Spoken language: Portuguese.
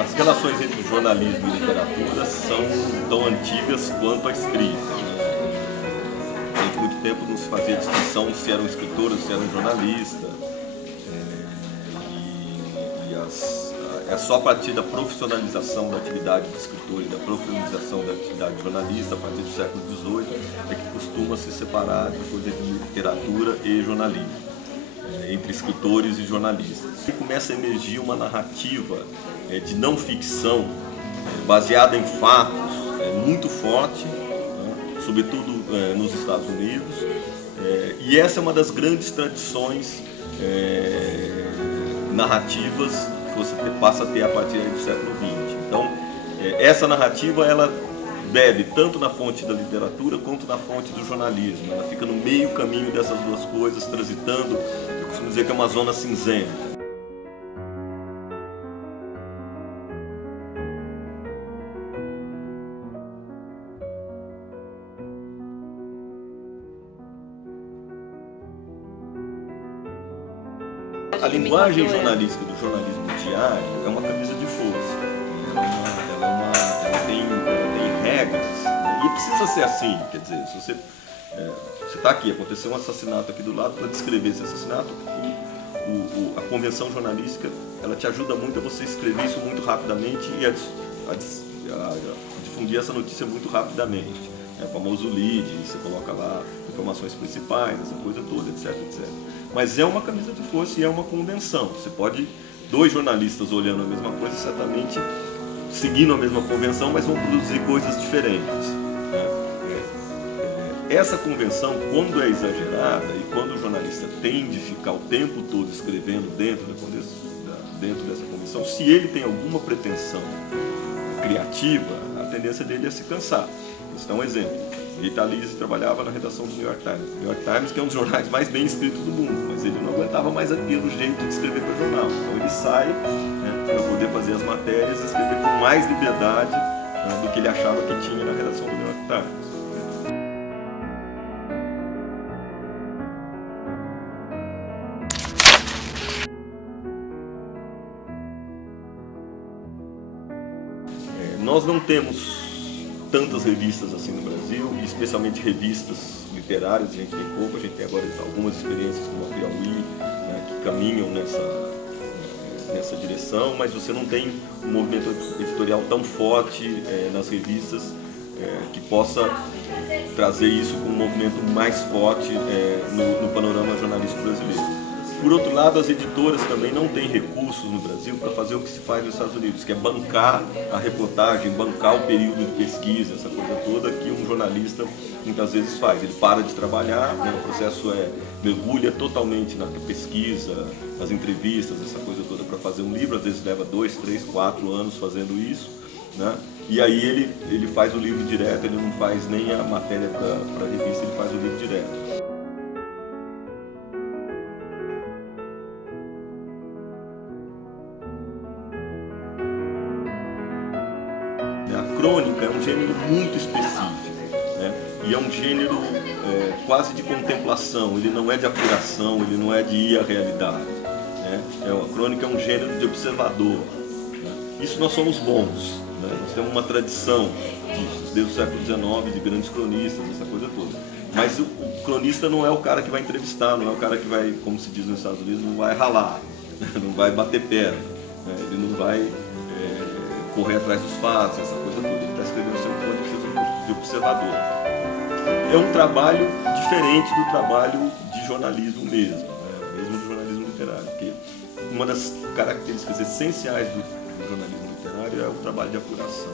As relações entre jornalismo e literatura são tão antigas quanto a escrita. Durante muito tempo não se fazia distinção se era um escritor ou se era um jornalista. É só a partir da profissionalização da atividade de escritor e da profissionalização da atividade de jornalista, a partir do século XVIII, é que costuma se separar depois entre literatura e jornalismo, entre escritores e jornalistas. E começa a emergir uma narrativa de não ficção, baseada em fatos, muito forte, sobretudo nos Estados Unidos, e essa é uma das grandes tradições narrativas que você passa a ter a partir do século XX. Então, essa narrativa, ela bebe tanto na fonte da literatura quanto na fonte do jornalismo. Ela fica no meio caminho dessas duas coisas, transitando, eu costumo dizer que é uma zona cinzenta. A linguagem jornalística do jornalismo diário é uma camisa de força. Ela tem regras, e precisa ser assim. Quer dizer, se você está aqui, aconteceu um assassinato aqui do lado, para descrever esse assassinato, a convenção jornalística ela te ajuda muito a você escrever isso muito rapidamente e a difundir essa notícia muito rapidamente. É o famoso lead, você coloca lá informações principais, essa coisa toda, etc, etc. Mas é uma camisa de força e é uma convenção. Você pode, dois jornalistas olhando a mesma coisa, certamente seguindo a mesma convenção, mas vão produzir coisas diferentes. Essa convenção, quando é exagerada e quando o jornalista tem de ficar o tempo todo escrevendo dentro dessa convenção, se ele tem alguma pretensão criativa, a tendência dele é se cansar. Isso é um exemplo. Italise trabalhava na redação do New York Times. O New York Times, que é um dos jornais mais bem escritos do mundo, mas ele não aguentava mais aquilo, jeito de escrever para o jornal. Então ele sai para poder fazer as matérias e escrever com mais liberdade do que ele achava que tinha na redação do New York Times. Nós não temos tantas revistas assim no Brasil, especialmente revistas literárias, a gente tem pouco, a gente tem agora algumas experiências como a Piauí, que caminham nessa direção, mas você não tem um movimento editorial tão forte nas revistas que possa trazer isso com um movimento mais forte no panorama jornalístico brasileiro. Por outro lado, as editoras também não têm recursos no Brasil para fazer o que se faz nos Estados Unidos, que é bancar a reportagem, bancar o período de pesquisa, essa coisa toda que um jornalista muitas vezes faz. Ele para de trabalhar, o processo mergulha totalmente na pesquisa, nas entrevistas, essa coisa toda para fazer um livro, às vezes leva 2, 3, 4 anos fazendo isso, e aí ele faz o livro direto, ele não faz nem a matéria para a revista, ele faz o livro direto. A crônica é um gênero muito específico, e é um gênero quase de contemplação, ele não é de apuração, ele não é de ir à realidade. A crônica é um gênero de observador. Isso nós somos bons, nós temos uma tradição desde o século XIX de grandes cronistas, essa coisa toda. Mas o cronista não é o cara que vai entrevistar, não é o cara que vai, como se diz nos Estados Unidos, não vai ralar, não vai bater perna, ele não vai correr atrás dos fatos, essa coisa toda. Ele está escrevendo seu ponto de observador. É um trabalho diferente do trabalho de jornalismo mesmo, mesmo do jornalismo literário, porque uma das características essenciais do jornalismo literário é o trabalho de apuração.